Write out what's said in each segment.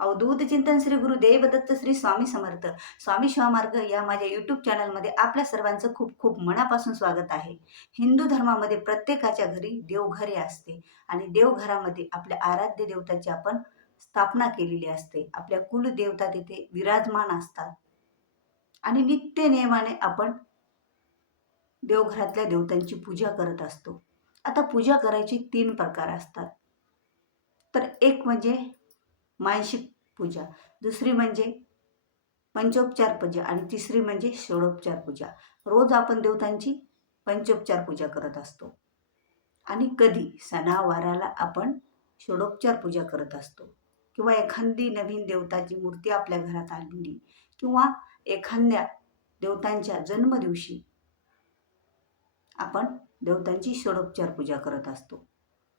अवधूत चिंतन श्री गुरु देवदत्त श्री स्वामी समर्थ स्वामी शिवामार्ग या माझ्या यूट्यूब चॅनलमध्ये आपल्या सर्वांचं खूप खूप मनापासून स्वागत आहे. हिंदू धर्मामध्ये प्रत्येकाच्या घरी देवघर असते आणि देवघरामध्ये आपल्या आराध्य देवताची आपण स्थापना केलेली असते. आपल्या कुलदेवता तिथे विराजमान असतात आणि नित्य नियमाने आपण देवघरातल्या देवतांची पूजा करत असतो. आता पूजा करायची 3 प्रकार असतात. तर एक म्हणजे मानसिक पूजा, दुसरी म्हणजे पंचोपचार पूजा आणि तिसरी म्हणजे षोडोपचार पूजा. रोज आपण देवतांची पंचोपचार पूजा करत असतो आणि कधी सणावाराला आपण षोडोपचार पूजा करत असतो किंवा एखादी नवीन देवताची मूर्ती आपल्या घरात आणली किंवा एखाद्या देवतांच्या जन्मदिवशी आपण देवतांची षोडोपचार पूजा करत असतो.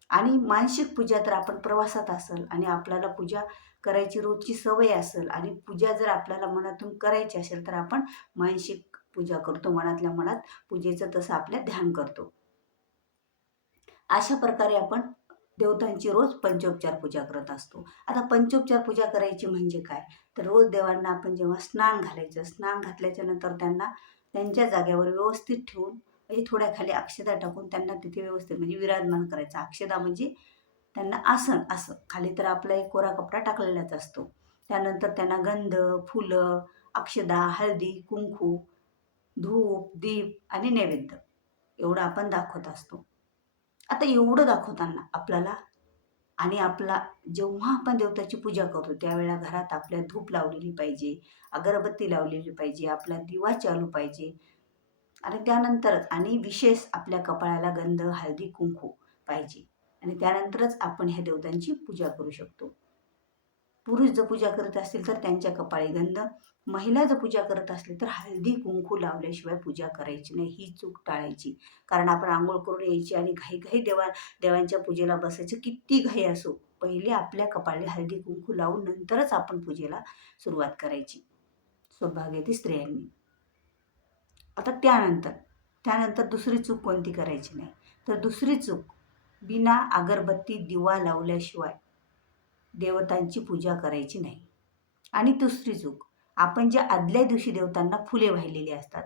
आणि मानसिक पूजा तर आपण प्रवासात असेल आणि आपल्याला पूजा करायची रोजची सवय असेल आणि पूजा जर आपल्याला मनातून करायची असेल तर आपण मानसिक पूजा करतो. मनातल्या मनात पूजेचं तसं आपल्या ध्यान करतो. अशा प्रकारे आपण देवतांची रोज पंचोपचार पूजा करत असतो. आता पंचोपचार पूजा करायची म्हणजे काय, तर रोज देवांना आपण जेव्हा स्नान घालायचं, स्नान घातल्याच्या नंतर त्यांना त्यांच्या जागेवर व्यवस्थित ठेवून म्हणजे थोड्या खाली अक्षता टाकून त्यांना तिथे व्यवस्थित म्हणजे विराजमान करायचं. अक्षता म्हणजे त्यांना आसन, असं खाली तर आपला एक कोरा कपडा टाकलेलाच असतो. त्यानंतर त्यांना गंध, फुलं, अक्षदा, हळदी, कुंकू, धूप, दीप आणि नैवेद्य एवढं आपण दाखवत असतो. आता एवढं दाखवताना आपल्याला आणि आपला जेव्हा आपण देवताची पूजा करतो त्यावेळेला घरात आपल्या धूप लावलेली पाहिजे, अगरबत्ती लावलेली पाहिजे, आपला दिवा चालू पाहिजे आणि त्यानंतर आणि विशेष आपल्या कपाळाला गंध, हळदी, कुंकू पाहिजे आणि त्यानंतरच आपण ह्या देवतांची पूजा करू शकतो. पुरुष जर पूजा करत असतील तर त्यांच्या कपाळी गंध, महिला जर पूजा करत असली तर हळदी कुंकू लावल्याशिवाय पूजा करायची नाही. ही चूक टाळायची. कारण आपण अंघोळ करून यायची आणि घाई देवांच्या पूजेला बसायचं. किती घाई असो, पहिले आपल्या कपाळी हळदी कुंकू लावून नंतरच आपण पूजेला सुरुवात करायची, सौभाग्यवती स्त्रियांनी. आता त्यानंतर दुसरी चूक कोणती करायची नाही, तर दुसरी चूक बिना अगरबत्ती दिवा लावल्याशिवाय देवतांची पूजा करायची नाही. आणि दुसरी चूक, आपण ज्या आदल्या दिवशी देवतांना फुले वाहिलेली असतात,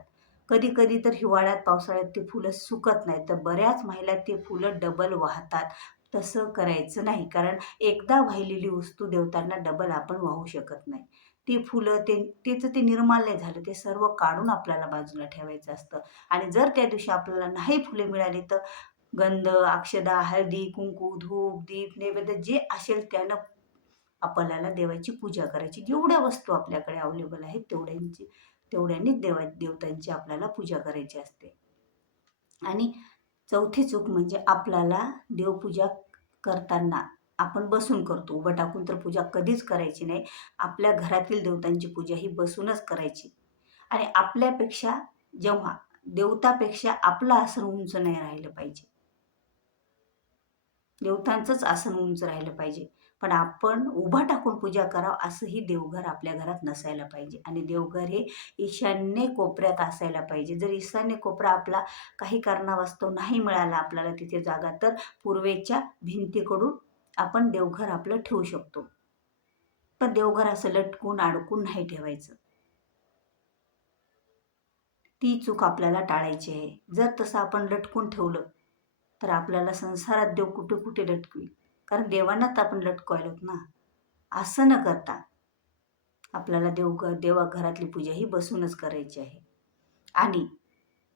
कधी कधी तर हिवाळ्यात पावसाळ्यात ते फुलं सुकत नाही, तर बऱ्याच महिला ते फुलं डबल वाहतात. तसं करायचं नाही, कारण एकदा वाहिलेली वस्तू देवतांना डबल आपण वाहू शकत नाही. ती फुलं त्याचं ते निर्माल्य झालं, ते सर्व काढून आपल्याला बाजूला ठेवायचं असतं. आणि जर त्या दिवशी आपल्याला नाही फुले मिळाली तर गंध, अक्षदा, हळदी, कुंकू, धूप, दीप, नैवेद्य जे असेल त्यानं आपल्याला देवाची पूजा करायची. जेवढ्या वस्तू आपल्याकडे अवेलेबल आहेत तेवढ्यांनीच देवतांची आपल्याला पूजा करायची असते. आणि चौथी चूक म्हणजे आपल्याला देवपूजा करताना आपण बसून करतो. उभं टाकून तर पूजा कधीच करायची नाही. आपल्या घरातील देवतांची पूजा ही बसूनच करायची. आणि आपल्यापेक्षा जेव्हा देवतापेक्षा आपलं आसन उंच नाही राहिलं पाहिजे. देवतांचंच आसन उंच राहिलं पाहिजे. पण आपण उभा टाकून पूजा करावं असंही देवघर आपल्या घरात नसायला पाहिजे. आणि देवघर हे ईशान्य कोपऱ्यात असायला पाहिजे. जर ईशान्य कोपरा आपला काही कारणास्तव नाही मिळाला आपल्याला तिथे जागा, तर पूर्वेच्या भिंतीकडून आपण देवघर आपलं ठेवू शकतो. पण देवघर असं लटकून अडकून नाही ठेवायचं. ती चूक आपल्याला टाळायची आहे. जर तसं आपण लटकून ठेवलं तर आपल्याला संसारात देव कुठे कुठे लटकवी, कारण देवांनाच आपण लटकवायलोत ना. असं न करता आपल्याला देवघरातली पूजा ही बसूनच करायची आहे. आणि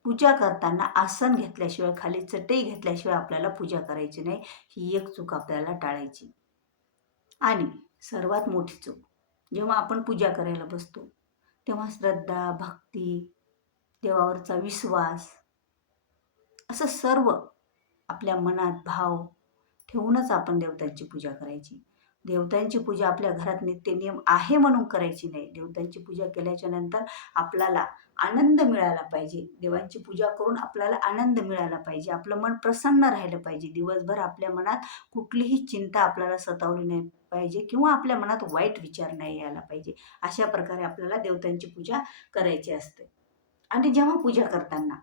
पूजा करताना आसन घेतल्याशिवाय, खाली चटई घेतल्याशिवाय आपल्याला पूजा करायची नाही. ही एक चूक आपल्याला टाळायची. आणि सर्वात मोठी चूक, जेव्हा आपण पूजा करायला बसतो तेव्हा श्रद्धा, भक्ती, देवावरचा विश्वास असं सर्व आपल्या मनात भाव ठेवूनच आपण देवतांची पूजा करायची. देवतांची पूजा आपल्या घरात नित्यनियम आहे म्हणून करायची नाही. देवतांची पूजा केल्याच्या नंतर आपल्याला आनंद मिळाला पाहिजे. देवांची पूजा करून आपल्याला आनंद मिळाला पाहिजे. आपलं मन प्रसन्न राहिलं पाहिजे. दिवसभर आपल्या मनात कुठलीही चिंता आपल्याला सतावली नाही पाहिजे किंवा आपल्या मनात वाईट विचार नाही यायला पाहिजे. अशा प्रकारे आपल्याला देवतांची पूजा करायची असते. आणि जेव्हा पूजा करताना,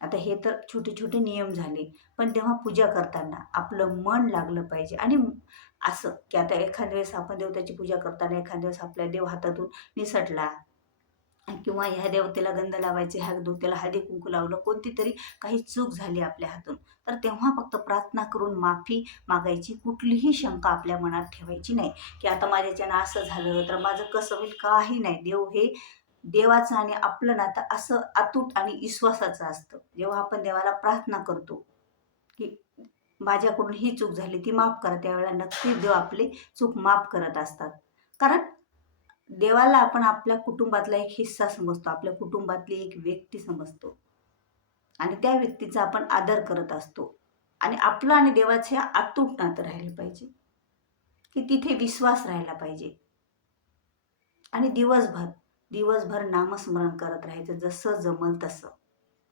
आता हे तर छोटे छोटे नियम झाले, पण तेव्हा पूजा करताना आपलं मन लागलं पाहिजे. आणि असं की आता एखाद्या वेळेस आपण देवताची पूजा करताना एखाद्या वेळेस आपल्या देव हातातून निसटला किंवा ह्या देवतेला गंध लावायचे, ह्या देवतेला हळदी कुंकू लावलं, कोणती तरी काही चूक झाली आपल्या हातून, तर तेव्हा फक्त प्रार्थना करून माफी मागायची. कुठलीही शंका आपल्या मनात ठेवायची नाही की आता माझ्याच्यानं असं झालं तर माझं कसं होईल. काही नाही. देव हे देवाचं आणि आपलं नातं असं अतूट आणि विश्वासाचं असतं. जेव्हा आपण देवाला प्रार्थना करतो की माझ्याकडून ही चूक झाली ती माफ करा, त्यावेळेला नक्कीच देव आपली चूक माफ करत असतात. कारण देवाला आपण आपल्या कुटुंबातला एक हिस्सा समजतो, आपल्या कुटुंबातली एक व्यक्ती समजतो आणि त्या व्यक्तीचा आपण आदर करत असतो. आणि आपलं आणि देवाचे अतूट नातं राहिलं पाहिजे की तिथे विश्वास राहिला पाहिजे. आणि दिवसभर नामस्मरण करत राहायचं, जसं जमल तसं.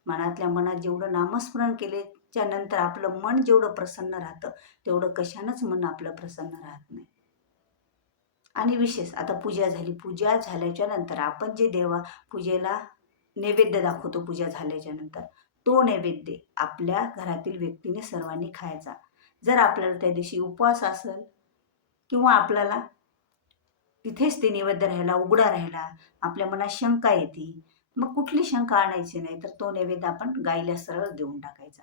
मनातल्या मनात जेवढं नामस्मरण केल्याच्या नंतर आपलं मन जेवढं प्रसन्न राहतं तेवढं कशानंच मन आपलं प्रसन्न राहत नाही. आणि विशेष आता पूजा झाली, पूजा झाल्याच्या नंतर आपण जे पूजेला नैवेद्य दाखवतो पूजा झाल्याच्या नंतर, तो नैवेद्य आपल्या घरातील व्यक्तीने सर्वांनी खायचा. जर आपल्याला त्या दिवशी उपवास असेल किंवा आपल्याला तिथेच ते नैवेद्य राहिला, उघडा राहिला, आपल्या मनात शंका येते, मग कुठली शंका आणायची नाही, तर तो नैवेद्य आपण गाईला सरळ देऊन टाकायचा.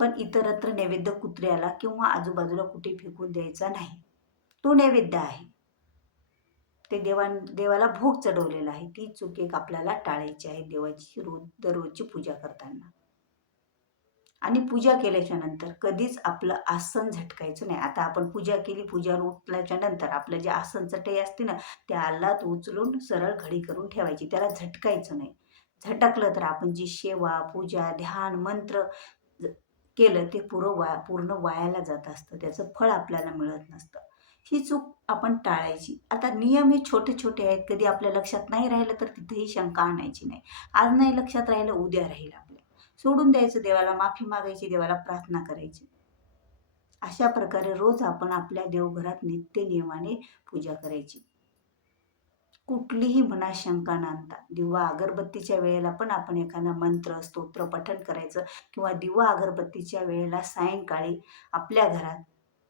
पण इतरत्र नैवेद्य कुत्र्याला किंवा आजूबाजूला कुठे फेकून द्यायचा नाही. तो नैवेद्य आहे, ते देवाला भोग चढवलेला आहे. ती चूक एक आपल्याला टाळायची आहे देवाची दररोजची पूजा करताना. आणि पूजा केल्याच्या नंतर कधीच आपलं आसन झटकायचं नाही. आता आपण पूजा केली, पूजा उठल्याच्या नंतर आपलं जे आसन चटई असते ना, त्या आल्लात उचलून सरळ घडी करून ठेवायची, त्याला झटकायचं नाही. झटकलं तर आपण जी सेवा, पूजा, ध्यान, मंत्र केलं ते पूर्ण वायाला जात असतं, त्याचं फळ आपल्याला मिळत नसतं. ही चूक आपण टाळायची. आता नियम हे छोटे छोटे आहेत, कधी आपल्या लक्षात नाही राहिलं तर तिथेही शंका आणायची नाही. आज नाही लक्षात राहिलं, उद्या राहील आपल्या. सोडून द्यायचं, देवाला माफी मागायची, देवाला प्रार्थना करायची. अशा प्रकारे रोज आपण आपल्या देवघरात नित्य नियमाने पूजा करायची. कुठलीही मनात शंका न आणता दिवा अगरबत्तीच्या वेळेला पण आपण एखादा मंत्र स्तोत्र पठण करायचं किंवा दिवा अगरबत्तीच्या वेळेला सायंकाळी आपल्या घरात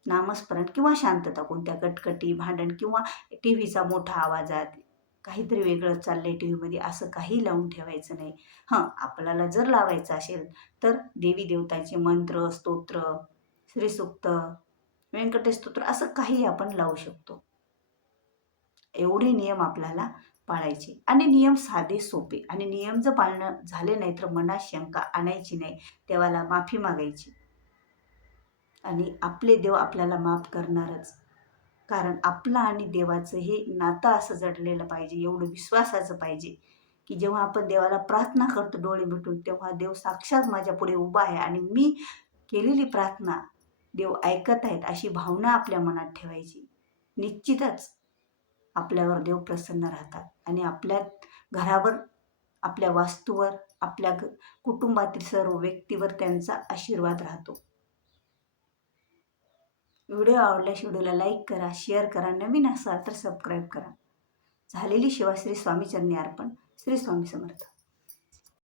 नामस्मरण किंवा शांतता, कोणत्या कटकटी भांडण किंवा टी व्हीचा मोठा आवाजात काहीतरी वेगळं चाललंय टी व्हीमध्ये असं काही लावून ठेवायचं नाही. आपल्याला जर लावायचं असेल तर देवी देवताचे मंत्र स्तोत्र, श्रीसूक्त, व्यंकटेश स्तोत्र असं काही आपण लावू शकतो. एवढे नियम आपल्याला पाळायचे आणि नियम साधे सोपे. आणि नियम जर पाळणं झाले नाही तर मनात शंका आणायची नाही, देवाला माफी मागायची आणि आपले देव आपल्याला माफ करणारच. कारण आपलं आणि देवाचं हे नातं असं जडलेलं पाहिजे, एवढं विश्वासाचं पाहिजे की जेव्हा आपण देवाला प्रार्थना करतो डोळे मिटून, तेव्हा देव साक्षात माझ्या पुढे उभा आहे आणि मी केलेली प्रार्थना देव ऐकत आहेत अशी भावना आपल्या मनात ठेवायची. निश्चितच आपल्यावर देव प्रसन्न राहतात आणि आपल्या घरावर, आपल्या वास्तूवर, आपल्या कुटुंबातील सर्व व्यक्तीवर त्यांचा आशीर्वाद राहतो. व्हिडिओ आवडल्यास व्हिडिओला लाईक करा, शेअर करा, नवीन असाल तर सबस्क्राईब करा. झालेली सेवा श्री स्वामी चरणी अर्पण. श्री स्वामी समर्थ.